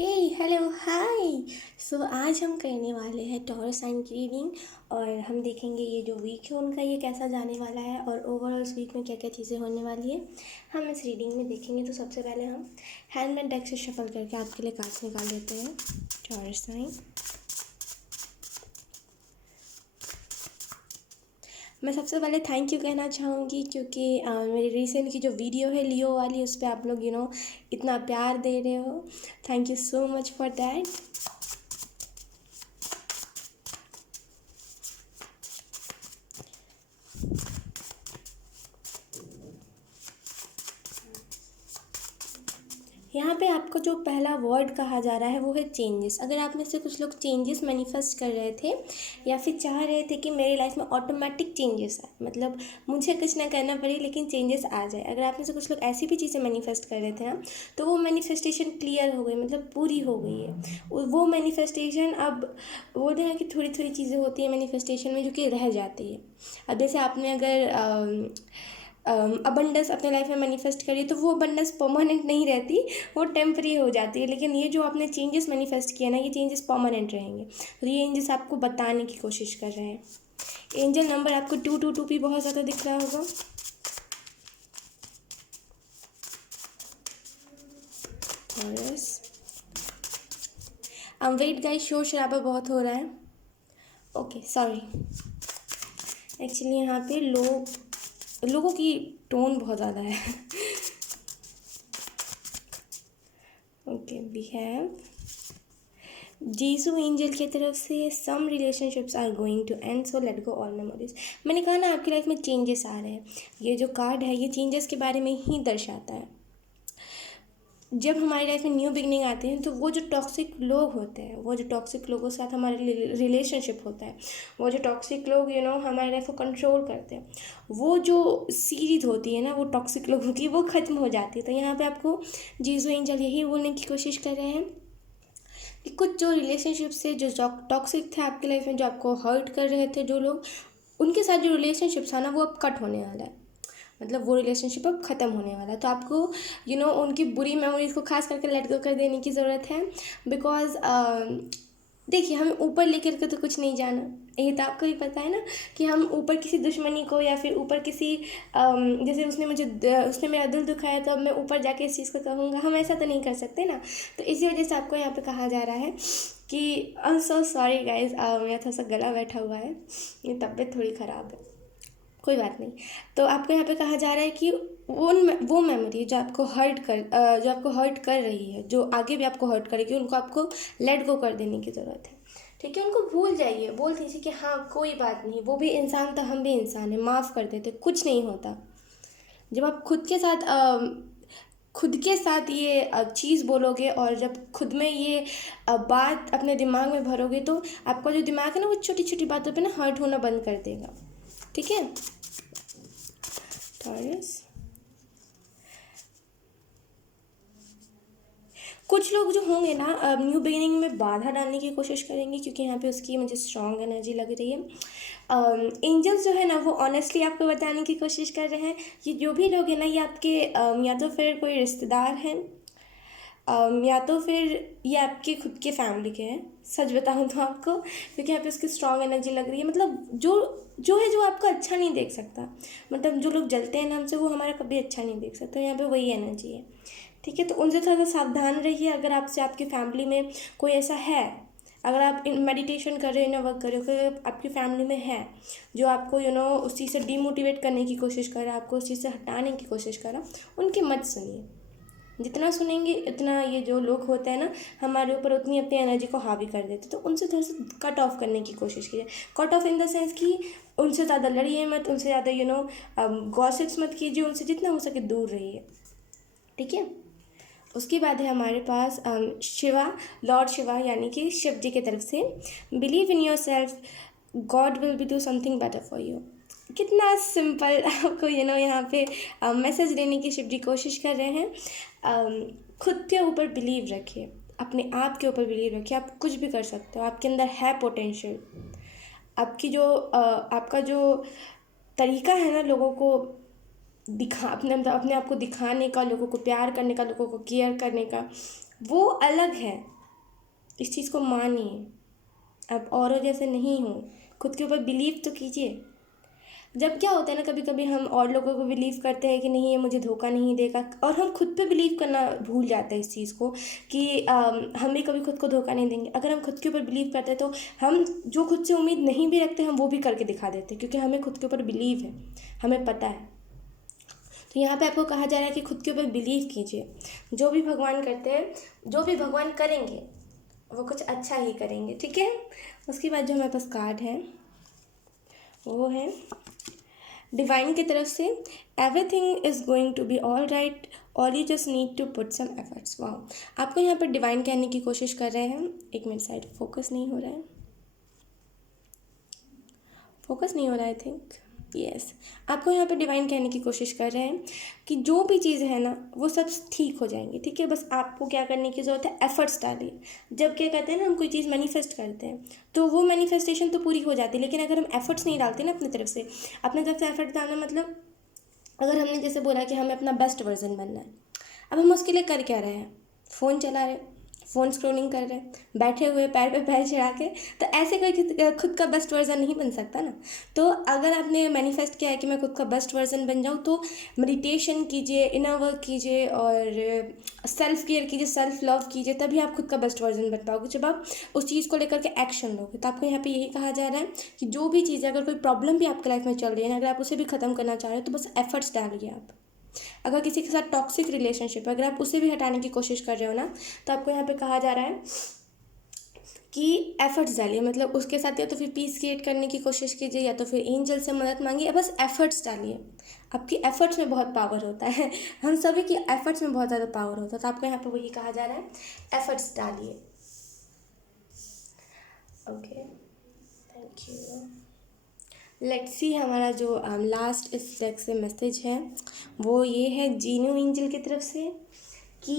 हे hello hi. सो आज हम करने वाले हैं टॉरस साइन की रीडिंग और हम देखेंगे ये जो वीक है उनका ये कैसा जाने वाला है और ओवरऑल इस वीक में क्या क्या चीज़ें होने वाली है हम इस रीडिंग में देखेंगे। तो सबसे पहले हम हैंडमेड डेक से शफल करके आपके लिए कार्ड्स निकाल लेते हैं। टॉरस साइन, मैं सबसे पहले थैंक यू कहना चाहूँगी क्योंकि मेरी रिसेंट की जो वीडियो है लियो वाली उस पर आप लोग इतना प्यार दे रहे हो। Thank you so much for that. यहाँ पे आपको जो पहला वर्ड कहा जा रहा है वो है चेंजेस। अगर आप में से कुछ लोग चेंजेस मैनिफेस्ट कर रहे थे या फिर चाह रहे थे कि मेरी लाइफ में ऑटोमेटिक चेंजेस आए, मतलब मुझे कुछ ना करना पड़े लेकिन चेंजेस आ जाए, अगर आप में से कुछ लोग ऐसी भी चीज़ें मैनिफेस्ट कर रहे थे ना तो वो मैनिफेस्टेशन क्लियर हो गई, मतलब पूरी हो गई है वो मैनिफेस्टेशन। अब बोलते हैं कि थोड़ी थोड़ी चीज़ें होती है मैनिफेस्टेशन में जो कि रह जाती है। अब जैसे आपने अगर अबंडेंस अपने लाइफ में मैनिफेस्ट करी तो वो अबंडेंस परमानेंट नहीं रहती, वो टेम्परी हो जाती है। लेकिन ये जो आपने चेंजेस मैनिफेस्ट किया ना ये चेंजेस परमानेंट रहेंगे। तो ये एंजल्स आपको बताने की कोशिश कर रहे हैं। एंजल नंबर आपको 222 भी बहुत ज़्यादा दिख रहा होगा। वेट गाइस, शोर शराबा बहुत हो रहा है। ओके सॉरी, एक्चुअली यहाँ पे लोगों की टोन बहुत ज़्यादा है। Okay we have Jesus angel की तरफ से some relationships are going to end so let go all memories. मैंने कहा ना आपकी लाइफ में चेंजेस आ रहे हैं। ये जो कार्ड है ये चेंजेस के बारे में ही दर्शाता है। जब हमारी लाइफ में न्यू बिगनिंग आती है तो वो जो टॉक्सिक लोग होते हैं, वो जो टॉक्सिक लोगों के साथ हमारा रिलेशनशिप होता है, वो जो टॉक्सिक लोग हमारी लाइफ को कंट्रोल करते हैं, वो जो सीरीज होती है ना वो टॉक्सिक लोगों की वो ख़त्म हो जाती है। तो यहाँ पे आपको जीसू एंजल यही बोलने की कोशिश कर रहे हैं कि कुछ जो रिलेशनशिप से जो टॉक्सिक थे आपकी लाइफ में, जो आपको हर्ट कर रहे थे जो लोग, उनके साथ जो रिलेशनशिप था ना वो अब कट होने वाला है, मतलब वो रिलेशनशिप अब ख़त्म होने वाला है। तो आपको उनकी बुरी मेमोरीज़ को खास करके लेट गो कर देने की ज़रूरत है। बिकॉज देखिए, हमें ऊपर लेकर के तो कुछ नहीं जाना, ये तो आपको भी पता है ना कि हम ऊपर किसी दुश्मनी को या फिर ऊपर किसी जैसे उसने मेरा दिल दुखाया तो अब मैं ऊपर जाके इस चीज़ को कहूँगा, हम ऐसा तो नहीं कर सकते ना। तो इसी वजह से आपको यहाँ पे कहा जा रहा है कि I am so sorry guys, मेरा थोड़ा सा गला बैठा हुआ है, मेरी तबीयत थोड़ी ख़राब है, कोई बात नहीं। तो आपको यहाँ पे कहा जा रहा है कि वो मेमोरी जो आपको हर्ट कर रही है, जो आगे भी आपको हर्ट करेगी, उनको आपको लेट गो कर देने की ज़रूरत है। ठीक है, उनको भूल जाइए, बोल दीजिए कि हाँ कोई बात नहीं, वो भी इंसान था, हम भी इंसान हैं, माफ़ कर देते, कुछ नहीं होता। जब आप खुद के साथ ये चीज़ बोलोगे और जब खुद में ये बात अपने दिमाग में भरोगे तो आपका जो दिमाग है ना वो छोटी छोटी बातों पे ना हर्ट होना बंद कर देगा। ठीक है टॉरस, कुछ लोग जो होंगे ना न्यू बिगिनिंग में बाधा डालने की कोशिश करेंगे क्योंकि यहाँ पे उसकी मुझे स्ट्रॉन्ग एनर्जी लग रही है। एंजल्स जो है ना वो ऑनेस्टली आपको बताने की कोशिश कर रहे हैं कि जो भी लोग हैं ना ये आपके या तो फिर कोई रिश्तेदार हैं, या तो फिर ये आपके खुद के फैमिली के हैं। सच बताऊँ तो आपको, क्योंकि यहाँ पे उसकी स्ट्रॉन्ग एनर्जी लग रही है, मतलब जो आपका अच्छा नहीं देख सकता, मतलब जो लोग जलते हैं ना हमसे वो हमारा कभी अच्छा नहीं देख सकता, यहाँ पे वही एनर्जी है। ठीक है, तो उनसे थोड़ा सा सावधान रहिए। अगर आपसे आपकी फैमिली में कोई ऐसा है, अगर आप मेडिटेशन कर रहे हो ना वर्क कर रहे हो, कोई आपकी फैमिली में है जो आपको उस चीज़ से डीमोटिवेट करने की कोशिश कर रहा है, आपको उस चीज़ से हटाने की कोशिश कर रहा, उनकी मत सुनिए। जितना सुनेंगे इतना ये जो लोग होते हैं ना हमारे ऊपर उतनी अपनी एनर्जी को हावी कर देते, तो उनसे थोड़ा सा कट ऑफ करने की कोशिश कीजिए। Cut off in the sense कि उनसे ज़्यादा लड़िए मत, उनसे ज़्यादा गॉसिप्स मत कीजिए, उनसे जितना हो सके दूर रहिए। ठीक है, उसके बाद है हमारे पास शिवा, लॉर्ड शिवा यानी कि शिव जी की तरफ से, believe in your self, God will be do something better for you. कितना सिंपल आपको यहाँ पे मैसेज देने की शिव जी कोशिश कर रहे हैं। खुद के ऊपर बिलीव रखिए, अपने आप के ऊपर बिलीव रखिए, आप कुछ भी कर सकते हो, आपके अंदर है पोटेंशियल। आपका जो तरीका है ना लोगों को अपने आप को दिखाने का, लोगों को प्यार करने का, लोगों को केयर करने का, वो अलग है, इस चीज़ को मानिए। आप औरों जैसे नहीं हो, खुद के ऊपर बिलीव तो कीजिए। जब क्या होता है ना, कभी कभी हम और लोगों को बिलीव करते हैं कि नहीं ये मुझे धोखा नहीं देगा, और हम खुद पे बिलीव करना भूल जाते हैं इस चीज़ को कि हम भी कभी खुद को धोखा नहीं देंगे। अगर हम खुद के ऊपर बिलीव करते हैं तो हम जो खुद से उम्मीद नहीं भी रखते हम वो भी करके दिखा देते हैं, क्योंकि हमें खुद के ऊपर बिलीव है, हमें पता है। तो यहाँ पे आपको कहा जा रहा है कि खुद के ऊपर बिलीव कीजिए। जो भी भगवान करते हैं, जो भी भगवान करेंगे वो कुछ अच्छा ही करेंगे, ठीक है। उसके बाद जो हमारे पास कार्ड है वो है डिवाइन की तरफ से, everything is going to be all right, all you just need to put some efforts. वाह, आपको यहाँ पर डिवाइन कहने की कोशिश कर रहे हैं। एक मिनट, साइड फोकस नहीं हो रहा है, फोकस नहीं हो रहा है, आई थिंक यस। आपको यहाँ पे डिवाइन कहने की कोशिश कर रहे हैं कि जो भी चीज़ है ना वो सब ठीक हो जाएंगी, ठीक है। बस आपको क्या करने की ज़रूरत है, एफर्ट्स डालिए। जब क्या कहते हैं ना, हम कोई चीज़ मैनिफेस्ट करते हैं तो वो मैनिफेस्टेशन तो पूरी हो जाती है, लेकिन अगर हम एफर्ट्स नहीं डालते ना अपनी तरफ से एफर्ट डालना मतलब, अगर हमने जैसे बोला कि हमें अपना बेस्ट वर्जन बनना है, अब हम उसके लिए कर क्या रहे हैं, फ़ोन चला रहे, फ़ोन स्क्रॉलिंग कर रहे हैं, बैठे हुए पैर पे पैर चढ़ा के, तो ऐसे कोई खुद का बेस्ट वर्जन नहीं बन सकता ना। तो अगर आपने मैनिफेस्ट किया है कि मैं खुद का बेस्ट वर्जन बन जाऊँ, तो मेडिटेशन कीजिए, इनर वर्क कीजिए और सेल्फ केयर कीजिए, सेल्फ लव कीजिए, तभी आप खुद का बेस्ट वर्जन बन पाओगे। जब आप उस चीज़ को लेकर के एक्शन लोगे, तो आपको यहाँ पे यही कहा जा रहा है कि जो भी चीज़ है, अगर कोई प्रॉब्लम भी आपके लाइफ में चल रही है ना, अगर आप उसे भी ख़त्म करना चाह रहे हो तो बस एफर्ट्स डालिए आप। अगर किसी के साथ टॉक्सिक रिलेशनशिप है, अगर आप उसे भी हटाने की कोशिश कर रहे हो ना, तो आपको यहाँ पे कहा जा रहा है कि एफर्ट्स डालिए। मतलब उसके साथ या तो फिर पीस क्रिएट करने की कोशिश कीजिए, या तो फिर एंजल से मदद मांगिए, बस एफर्ट्स डालिए। आपकी एफर्ट्स में बहुत पावर होता है, हम सभी की एफर्ट्स में बहुत ज़्यादा पावर होता है। तो आपको यहाँ पे वही कहा जा रहा है, एफर्ट्स डालिए। Okay, thank you. Let's see, हमारा जो लास्ट इस डेक से मैसेज है वो ये है जीनो एंजल की तरफ से कि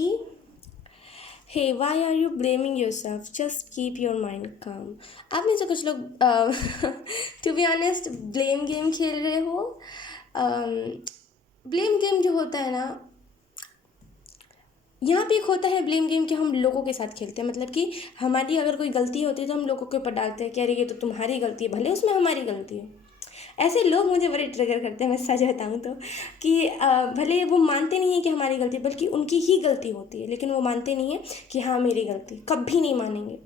hey why are you blaming yourself, just keep your mind calm. आप में से कुछ लोग to be honest blame game खेल रहे हो। ब्लेम गेम जो होता है ना, यहाँ पे एक होता है ब्लेम गेम कि हम लोगों के साथ खेलते हैं, मतलब कि हमारी अगर कोई गलती होती है तो हम लोगों के ऊपर डालते हैं कि अरे ये तो तुम्हारी गलती है, भले उसमें हमारी गलती है। ऐसे लोग मुझे बड़े ट्रिगर करते हैं, मैं सच बताऊँ तो, कि भले वो मानते नहीं हैं कि हमारी गलती, बल्कि उनकी ही गलती होती है, लेकिन वो मानते नहीं हैं कि हाँ मेरी गलती, कभी नहीं मानेंगे।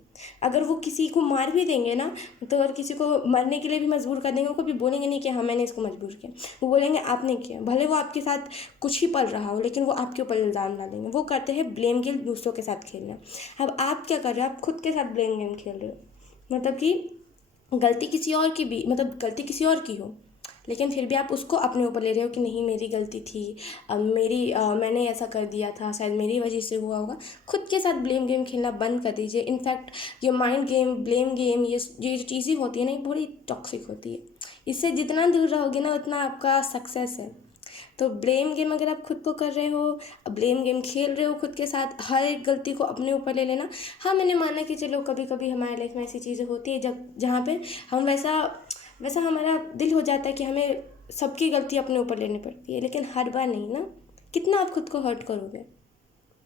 अगर वो किसी को मार भी देंगे ना, तो अगर किसी को मरने के लिए भी मजबूर कर देंगे, वो कभी बोलेंगे नहीं कि हाँ मैंने इसको मजबूर किया, वो बोलेंगे आपने किया। भले वो आपके साथ कुछ ही पल रहा हो, लेकिन वो आपके ऊपर इल्ज़ाम डालेंगे। वो करते हैं ब्लेम गेम, दूसरों के साथ खेलना। अब आप क्या कर रहे हो, आप खुद के साथ ब्लेम गेम खेल रहे हो। मतलब कि गलती किसी और की भी, मतलब गलती किसी और की हो, लेकिन फिर भी आप उसको अपने ऊपर ले रहे हो कि नहीं मेरी गलती थी, मैंने ऐसा कर दिया था, शायद मेरी वजह से हुआ होगा। खुद के साथ ब्लेम गेम खेलना बंद कर दीजिए। इनफैक्ट ये माइंड गेम, ब्लेम गेम, ये जो चीज़ें होती है ना, ये बड़ी टॉक्सिक होती है। इससे जितना दूर रहोगे ना उतना आपका सक्सेस है। तो ब्लेम गेम अगर आप खुद को कर रहे हो, ब्लेम गेम खेल रहे हो खुद के साथ, हर एक गलती को अपने ऊपर ले लेना। हाँ, मैंने माना कि चलो कभी कभी हमारे लाइफ में ऐसी चीज़ें होती है जब जहाँ पे हम वैसा वैसा हमारा दिल हो जाता है कि हमें सबकी गलती अपने ऊपर लेनी पड़ती है, लेकिन हर बार नहीं ना। कितना आप खुद को हर्ट करोगे,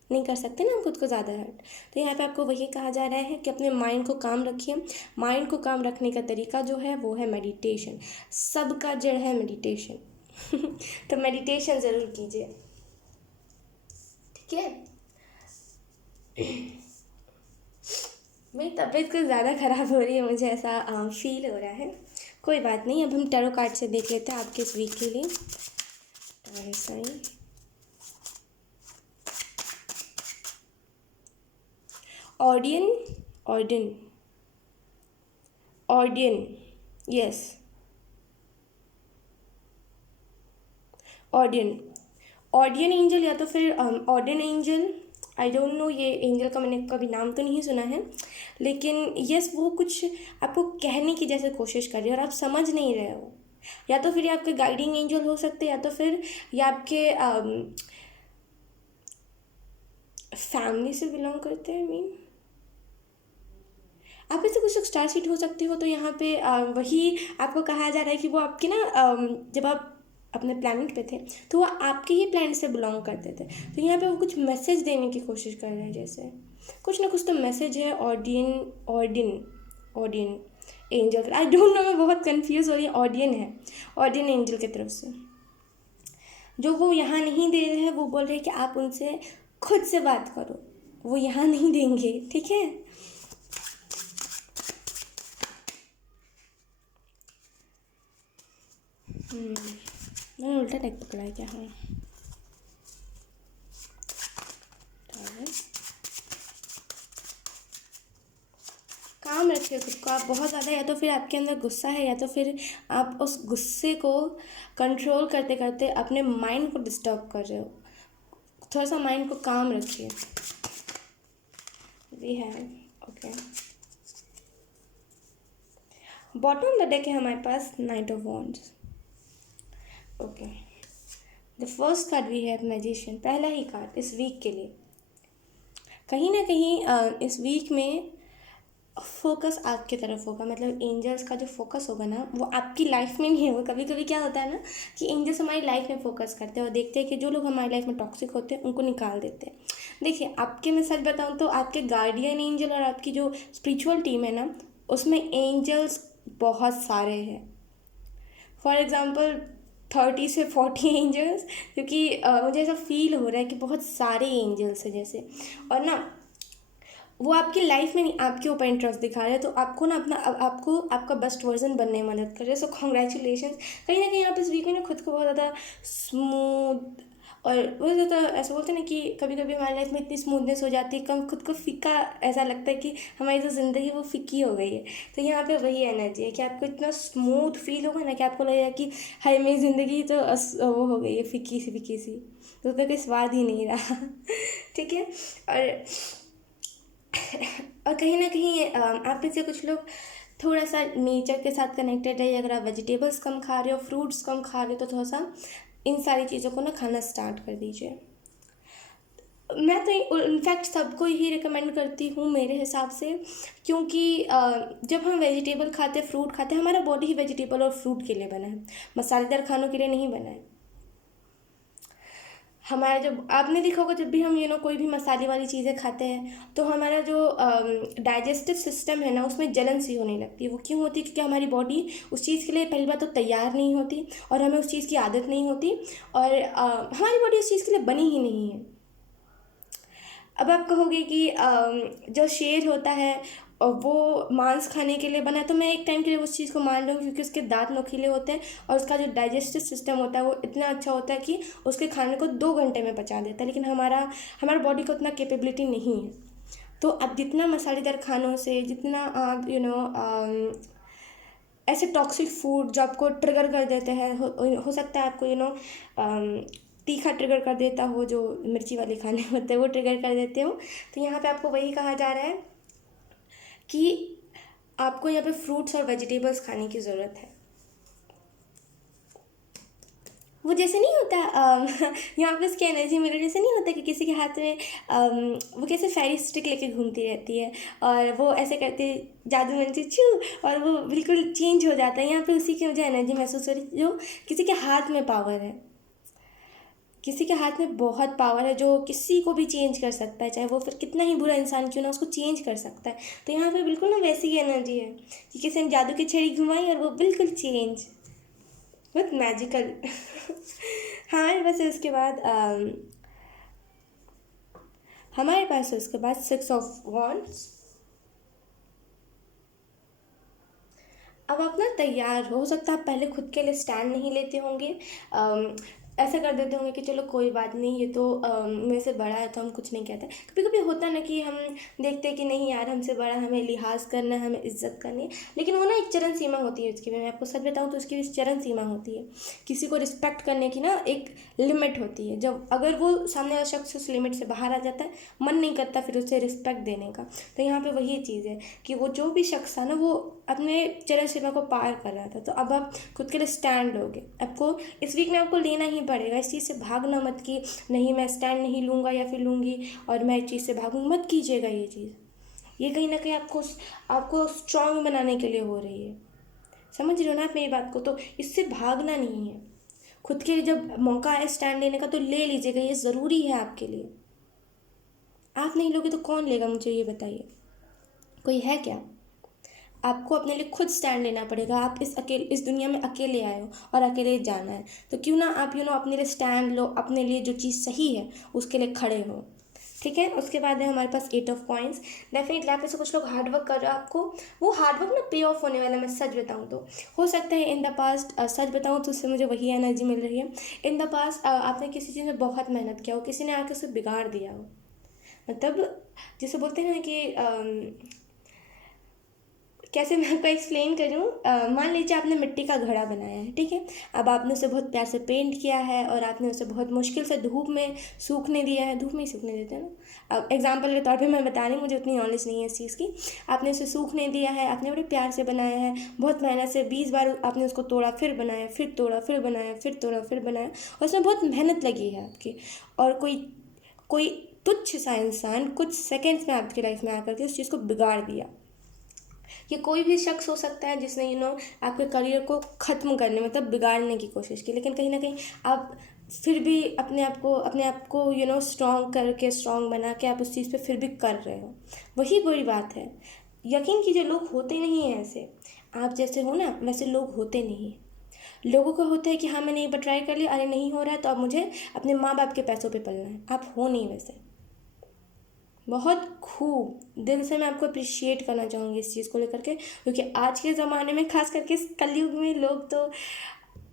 नहीं कर सकते ना हम खुद को ज़्यादा हर्ट। तो यहाँ पे आपको वही कहा जा रहा है कि अपने माइंड को काम रखिए। माइंड को काम रखने का तरीका जो है वो है मेडिटेशन। सबका जड़ है मेडिटेशन। तो मेडिटेशन ज़रूर कीजिए, ठीक है। मेरी तबीयत कुछ ज़्यादा ख़राब हो रही है, मुझे ऐसा फील हो रहा है। कोई बात नहीं, अब हम टैरो कार्ड से देख लेते हैं आपके इस वीक के लिए। साइन ऑडियन, ऑर्डिन, ऑडियन, यस, ऑडियन, ऑडियन एंजल या तो फिर ऑडियन एंजल। आई डोंट नो, ये एंजल का मैंने कभी नाम तो नहीं सुना है, लेकिन यस वो कुछ आपको कहने की जैसे कोशिश कर रही है और आप समझ नहीं रहे हो। या तो फिर ये आपके गाइडिंग एंजल हो सकते हैं, या तो फिर ये आपके फैमिली से बिलोंग करते हैं। मीन आप ऐसे कुछ स्टार सीट हो सकते हो। तो यहाँ पे वही आपको कहा जा रहा है कि वो आपके ना जब आप अपने प्लैनेट पे थे, तो वो आपके ही प्लैनेट से बिलोंग करते थे। तो यहाँ पे वो कुछ मैसेज देने की कोशिश कर रहे हैं, जैसे कुछ ना कुछ तो मैसेज है ऑडियन एंजल, आई डोंट नो, मैं बहुत कंफ्यूज हो रही है। ऑडियन है, ऑडियन एंजल की तरफ से, जो वो यहाँ नहीं दे रहे हैं। वो बोल रहे हैं कि आप उनसे खुद से बात करो, वो यहाँ नहीं देंगे, ठीक है। मैंने उल्टा टेक पकड़ा है क्या? हाँ, काम रखिए खुद को। आप बहुत ज़्यादा, या तो फिर आपके अंदर गुस्सा है, या तो फिर आप उस गुस्से को कंट्रोल करते करते अपने माइंड को डिस्टर्ब कर रहे हो। थोड़ा सा माइंड को काम रखिए। We have, okay, bottom the deck है हमारे पास knight of wands. Okay, the first card we have magician, पहला ही कार्ड इस वीक के लिए। कहीं ना कहीं इस वीक में फोकस आपकी तरफ होगा, मतलब एंजल्स का जो फोकस होगा ना, वो आपकी लाइफ में नहीं होगा। कभी कभी क्या होता है ना कि एंजल्स हमारी लाइफ में फोकस करते हैं और देखते हैं कि जो लोग हमारी लाइफ में टॉक्सिक होते हैं उनको निकाल देते हैं। देखिए, आपके, मैं सच बताऊँ तो आपके गार्डियन एंजल और आपकी जो स्पिरिचुअल टीम है ना, उसमें एंजल्स बहुत सारे हैं। फॉर एग्ज़ाम्पल 30 से 40 एंजल्स, क्योंकि मुझे ऐसा फील हो रहा है कि बहुत सारे एंजल्स हैं जैसे। और ना वो आपकी लाइफ में नहीं, आपके ऊपर इंटरेस्ट दिखा रहे हैं, तो आपको ना अपना आपको आपका बेस्ट वर्जन बनने में मदद कर रहे हैं। So congratulation. कहीं ना कहीं आप इस वीक में ना खुद को बहुत ज़्यादा स्मूथ, और बहुत ज़्यादा ऐसा बोलते हैं ना कि कभी कभी हमारी लाइफ में इतनी स्मूथनेस हो जाती है, कम खुद को फीका ऐसा लगता है कि हमारी जो ज़िंदगी वो फीकी हो गई है। तो यहाँ पे वही एनर्जी है कि आपको इतना स्मूथ फील होगा ना कि आपको लगेगा कि हाय मेरी ज़िंदगी तो वो हो गई है, फीकी सी, तो उसका कोई स्वाद ही नहीं रहा। ठीक है। और कहीं ना कहीं आप में से कुछ लोग थोड़ा सा नेचर के साथ कनेक्टेड है। अगर आप वेजिटेबल्स कम खा रहे हो, फ्रूट्स कम खा रहे हो, तो थोड़ा सा इन सारी चीज़ों को ना खाना स्टार्ट कर दीजिए। मैं तो इनफैक्ट सबको यही रिकमेंड करती हूँ मेरे हिसाब से, क्योंकि जब हम वेजिटेबल खाते, फ्रूट खाते, हमारा बॉडी ही वेजिटेबल और फ्रूट के लिए बना है, मसालेदार खानों के लिए नहीं बना है। हमारा, जब आपने देखा होगा, जब भी हम कोई भी मसाले वाली चीज़ें खाते हैं तो हमारा जो डाइजेस्टिव सिस्टम है ना, उसमें जलन सी होने लगती है। वो क्यों होती है? क्योंकि हमारी बॉडी उस चीज़ के लिए पहली बात तो तैयार नहीं होती, और हमें उस चीज़ की आदत नहीं होती, और हमारी बॉडी उस चीज़ के लिए बनी ही नहीं है। अब आप कहोगे कि जो शेर होता है वो मांस खाने के लिए बना है, तो मैं एक टाइम के लिए उस चीज़ को मान लूँगी, क्योंकि उसके दांत नोकीले होते हैं और उसका जो डाइजेस्टिव सिस्टम होता है वो इतना अच्छा होता है कि उसके खाने को 2 घंटे में पचा देता है। लेकिन हमारा बॉडी को उतना कैपेबिलिटी नहीं है। तो आप जितना मसालेदार खानों से, जितना आप ऐसे टॉक्सिक फूड जो आपको ट्रिगर कर देते हैं, हो सकता है आपको तीखा ट्रिगर कर देता हो, जो मिर्ची वाले खाने होते हैं वो ट्रिगर कर देते हो। तो यहाँ पे आपको वही कहा जा रहा है कि आपको यहाँ पे फ्रूट्स और वेजिटेबल्स खाने की ज़रूरत है। वो जैसे नहीं होता यहाँ पे उसकी एनर्जी मिरर जैसे नहीं होता कि किसी के हाथ में वो कैसे फेरी स्टिक लेके घूमती रहती है और वो ऐसे करते जादू मंची छू और वो बिल्कुल चेंज हो जाता है। यहाँ पे उसी की मुझे एनर्जी महसूस हो रही, जो किसी के हाथ में पावर है, किसी के हाथ में बहुत पावर है जो किसी को भी चेंज कर सकता है, चाहे वो फिर कितना ही बुरा इंसान क्यों ना, उसको चेंज कर सकता है। तो यहाँ पे बिल्कुल ना वैसी ही एनर्जी है कि किसी ने जादू की छड़ी घुमाई और वो बिल्कुल चेंज, बहुत मैजिकल। हमारे पास है उसके बाद हमारे पास है उसके बाद 6 ऑफ वॉन्ड्स। अब आप ना तैयार हो सकता है आप पहले खुद के लिए स्टैंड नहीं लेते होंगे, ऐसा कर देते होंगे कि चलो कोई बात नहीं, ये तो मेरे से बड़ा है तो हम कुछ नहीं कहते। कभी कभी होता है ना कि हम देखते हैं कि नहीं यार हमसे बड़ा, हमें लिहाज करना है, हमें इज्जत करनी है, लेकिन वो ना एक चरम सीमा होती है उसकी भी। मैं आपको सच बताऊँ तो उसकी भी चरम सीमा होती है। किसी को रिस्पेक्ट करने की ना एक लिमिट होती है, जब अगर वो सामने वाला शख्स उस लिमिट से बाहर आ जाता है, मन नहीं करता फिर उसे रिस्पेक्ट देने का। तो यहाँ पे वही चीज़ है कि वो जो भी शख्स था ना, वो अपने चरम सीमा को पार कर रहा था। तो अब आप खुद के लिए स्टैंड लोगे, आपको इस वीक में आपको लेना ही पड़ेगा। इस चीज़ से भागना मत कि नहीं मैं स्टैंड नहीं लूँगा या फिर लूँगी और मैं इस चीज़ से भागूँ, मत कीजिएगा ये चीज़। ये कहीं ना कहीं आपको स्ट्रांग बनाने के लिए हो रही है। समझ रहे हो ना आप मेरी बात को? तो इससे भागना नहीं है, खुद के लिए जब मौका है स्टैंड लेने का तो ले लीजिएगा, ये ज़रूरी है आपके लिए। आप नहीं लोगे तो कौन लेगा, मुझे ये बताइए, कोई है क्या? आपको अपने लिए खुद स्टैंड लेना पड़ेगा। आप इस दुनिया में अकेले आए हो और अकेले जाना है, तो क्यों ना आप अपने लिए स्टैंड लो, अपने लिए जो चीज़ सही है उसके लिए खड़े हो। ठीक है, उसके बाद है हमारे पास 8 ऑफ कॉइंस। डेफिनेटली आप में से कुछ लोग हार्डवर्क कर रहे हो, आपको वो हार्डवर्क ना पे ऑफ होने वाला है। मैं सच बताऊँ तो हो सकता है इन द पास्ट, सच बताऊँ तो उससे मुझे वही एनर्जी मिल रही है। इन द पास्ट आपने किसी चीज़ में बहुत मेहनत किया हो, किसी ने आके उसे बिगाड़ दिया हो। मतलब जिसे बोलते हैं ना कि कैसे मैं आपको एक्सप्लेन करूँ, मान लीजिए आपने मिट्टी का घड़ा बनाया है, ठीक है। अब आपने उसे बहुत प्यार से पेंट किया है और आपने उसे बहुत मुश्किल से धूप में सूखने दिया है। धूप में ही सूखने देते हैं ना, अब एग्जांपल के तौर पे मैं बता रही हूँ, मुझे उतनी नॉलेज नहीं है इस चीज़ की। आपने उसे सूखने दिया है, आपने बड़े प्यार से बनाया है, बहुत मेहनत से 20 बार आपने उसको तोड़ा, फिर बनाया, फिर तोड़ा, फिर बनाया, फिर तोड़ा, फिर बनाया, और उसमें बहुत मेहनत लगी है आपकी। और कोई कोई तुच्छ सा इंसान कुछ सेकेंड्स में आपकी लाइफ में आकर के उस चीज़ को बिगाड़ दिया। ये कोई भी शख्स हो सकता है जिसने आपके करियर को ख़त्म करने, मतलब बिगाड़ने की कोशिश की, लेकिन कहीं ना कहीं आप फिर भी अपने आप को स्ट्रॉन्ग करके, स्ट्रॉन्ग बना के आप उस चीज़ पे फिर भी कर रहे हो। वही बुरी बात है। यकीन कीजिए, लोग होते नहीं हैं ऐसे। आप जैसे हो ना वैसे लोग होते नहीं हैं। लोगों को होता है कि हाँ मैंने एक बार ट्राई कर लिया, अरे नहीं हो रहा है तो अब मुझे अपने माँ बाप के पैसों पे पलना है। आप हो नहीं वैसे। बहुत खूब दिल से मैं आपको अप्रिशिएट करना चाहूँगी इस चीज़ को लेकर के, क्योंकि आज के ज़माने में खास करके इस कलयुग में लोग तो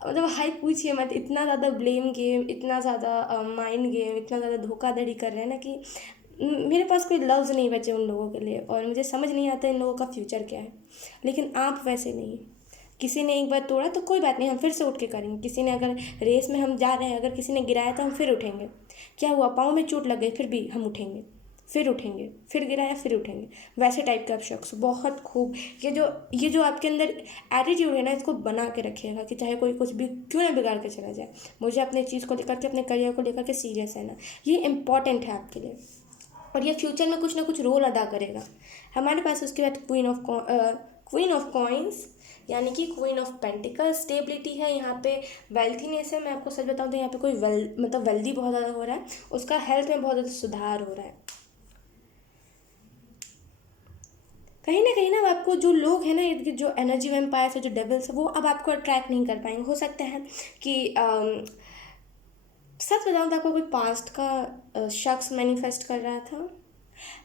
मतलब हाई पूछिए मत, इतना ज़्यादा ब्लेम गेम, इतना ज़्यादा माइंड गेम, इतना ज़्यादा धोखाधड़ी कर रहे हैं ना कि मेरे पास कोई लफ्ज़ नहीं बचे उन लोगों के लिए, और मुझे समझ नहीं आता इन लोगों का फ्यूचर क्या है। लेकिन आप वैसे नहीं। किसी ने एक बार तोड़ा तो कोई बात नहीं, हम फिर से उठ के करेंगे। किसी ने अगर रेस में हम जा रहे हैं, अगर किसी ने गिराया तो हम फिर उठेंगे। क्या हुआ, पाँव में चोट लग गई, फिर भी हम उठेंगे, फिर उठेंगे, फिर गिराया फिर उठेंगे। वैसे टाइप का आप शख्स, बहुत खूब। ये जो आपके अंदर एटीट्यूड है ना, इसको बना के रखिएगा कि चाहे कोई कुछ भी क्यों ना बिगाड़ के चला जाए, मुझे अपने चीज़ को लेकर के, अपने करियर को लेकर के सीरियस है ना। ये इंपॉर्टेंट है आपके लिए, और ये फ्यूचर में कुछ ना कुछ रोल अदा करेगा। हमारे पास उसके बाद क्वीन ऑफ कॉइंस, यानी कि क्वीन ऑफ पेंटिकल। स्टेबिलिटी है यहाँ पे, वेल्थीनेस है। मैं आपको सच बताऊँ तो यहाँ पे कोई मतलब वेल्दी बहुत ज़्यादा हो रहा है, उसका हेल्थ में बहुत ज़्यादा सुधार हो रहा है। कहीं ना आपको जो लोग हैं ना, ये जो एनर्जी वैम्पायर्स है, जो डेविल्स है, वो अब आपको अट्रैक्ट नहीं कर पाएंगे। हो सकता है कि सच बताऊँ तो आपको कोई पास्ट का शख्स मैनिफेस्ट कर रहा था।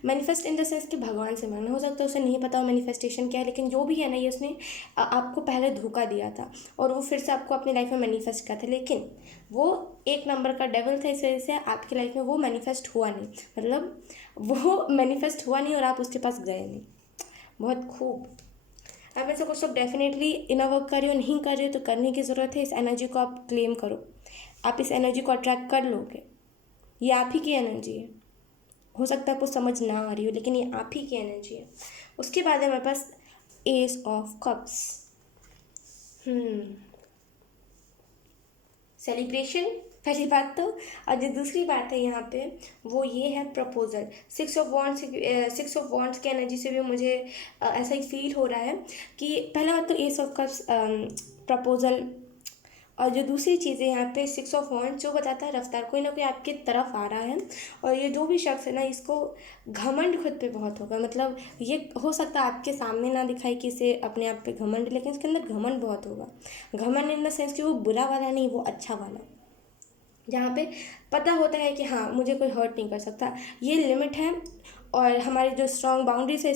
मैनिफेस्ट इन द सेंस कि भगवान से मांगना। हो सकता है उसे नहीं पता हो मैनिफेस्टेशन क्या है, लेकिन जो भी है ना, ये उसने आपको पहले धोखा दिया था और वो फिर से आपको अपनी लाइफ में मैनिफेस्ट किया था, लेकिन वो एक नंबर का डेविल था। इस वजह से आपकी लाइफ में वो मैनिफेस्ट हुआ नहीं, मतलब वो मैनिफेस्ट हुआ नहीं और आप उसके पास गए नहीं। बहुत खूब। आप में से कुछ लोग डेफिनेटली इनर वर्क कर रहे हो, नहीं कर रहे हो तो करने की ज़रूरत है। इस एनर्जी को आप क्लेम करो, आप इस एनर्जी को अट्रैक्ट कर लोगे। ये आप ही की एनर्जी है। हो सकता है आपको समझ ना आ रही हो, लेकिन ये आप ही की एनर्जी है। उसके बाद है हमारे पास एस ऑफ कप्स। सेलिब्रेशन पहली बात तो, और जो दूसरी बात है यहाँ पे वो ये है प्रपोजल। 6 ऑफ वॉन्ड्स की एनर्जी से भी मुझे ऐसा ही फील हो रहा है कि पहला बात तो एस ऑफ कप्स, प्रपोजल। और जो दूसरी चीज़ है यहाँ पे 6 ऑफ वॉन्ड्स, जो बताता है रफ्तार, कोई ना कोई आपकी तरफ आ रहा है। और ये जो भी शख्स है ना, इसको घमंड खुद पे बहुत होगा। मतलब ये हो सकता है आपके सामने ना दिखाई कि इसे अपने आप पे घमंड, लेकिन इसके अंदर घमंड बहुत होगा। घमंड इन द सेंस कि वो बुरा वाला नहीं, वो अच्छा वाला, जहाँ पे पता होता है कि हाँ मुझे कोई हर्ट नहीं कर सकता, ये लिमिट है और हमारी जो स्ट्रॉन्ग बाउंड्रीज है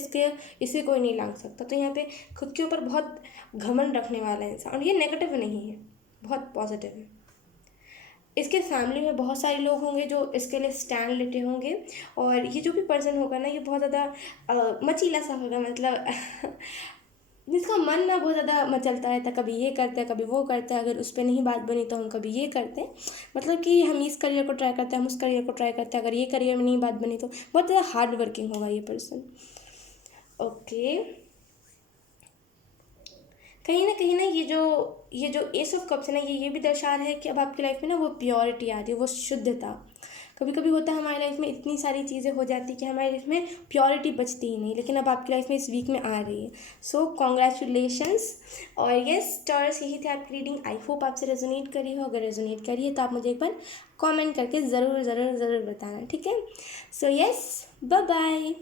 इसे कोई नहीं लांघ सकता। तो यहाँ पे खुद के ऊपर बहुत घमंड रखने वाला इंसान, और ये नेगेटिव नहीं है, बहुत पॉजिटिव है। इसके फैमिली में बहुत सारे लोग होंगे जो इसके लिए स्टैंड लेते होंगे, और ये जो भी पर्सन होगा ना, ये बहुत ज़्यादा मचीला सा होगा। मतलब जिसका मन ना बहुत ज़्यादा मचलता रहता है, कभी ये करते हैं कभी वो करते हैं, अगर उस पर नहीं बात बनी तो हम कभी ये करते हैं। मतलब कि हम इस करियर को ट्राई करते हैं, हम उस करियर को ट्राई करते हैं, अगर ये करियर में नहीं बात बनी तो बहुत ज़्यादा हार्ड वर्किंग होगा ये पर्सन। ओके, कहीं ना ये जो एस ऑफ कप्स है ना, ये भी दर्शा रहा है कि अब आपकी लाइफ में ना वो प्योरिटी आ रही है, वो शुद्धता। कभी कभी होता है हमारी लाइफ में इतनी सारी चीज़ें हो जाती कि हमारी लाइफ में प्योरिटी बचती ही नहीं, लेकिन अब आपकी लाइफ में इस वीक में आ रही है। सो कॉन्ग्रेचुलेशंस। और यस टॉरस, यही थी आपकी रीडिंग। आई होप आपसे रेजोनेट करी हो। अगर रेजोनेट करी है तो आप मुझे एक बार कमेंट करके ज़रूर ज़रूर ज़रूर बताना, ठीक है। So yes, bye bye.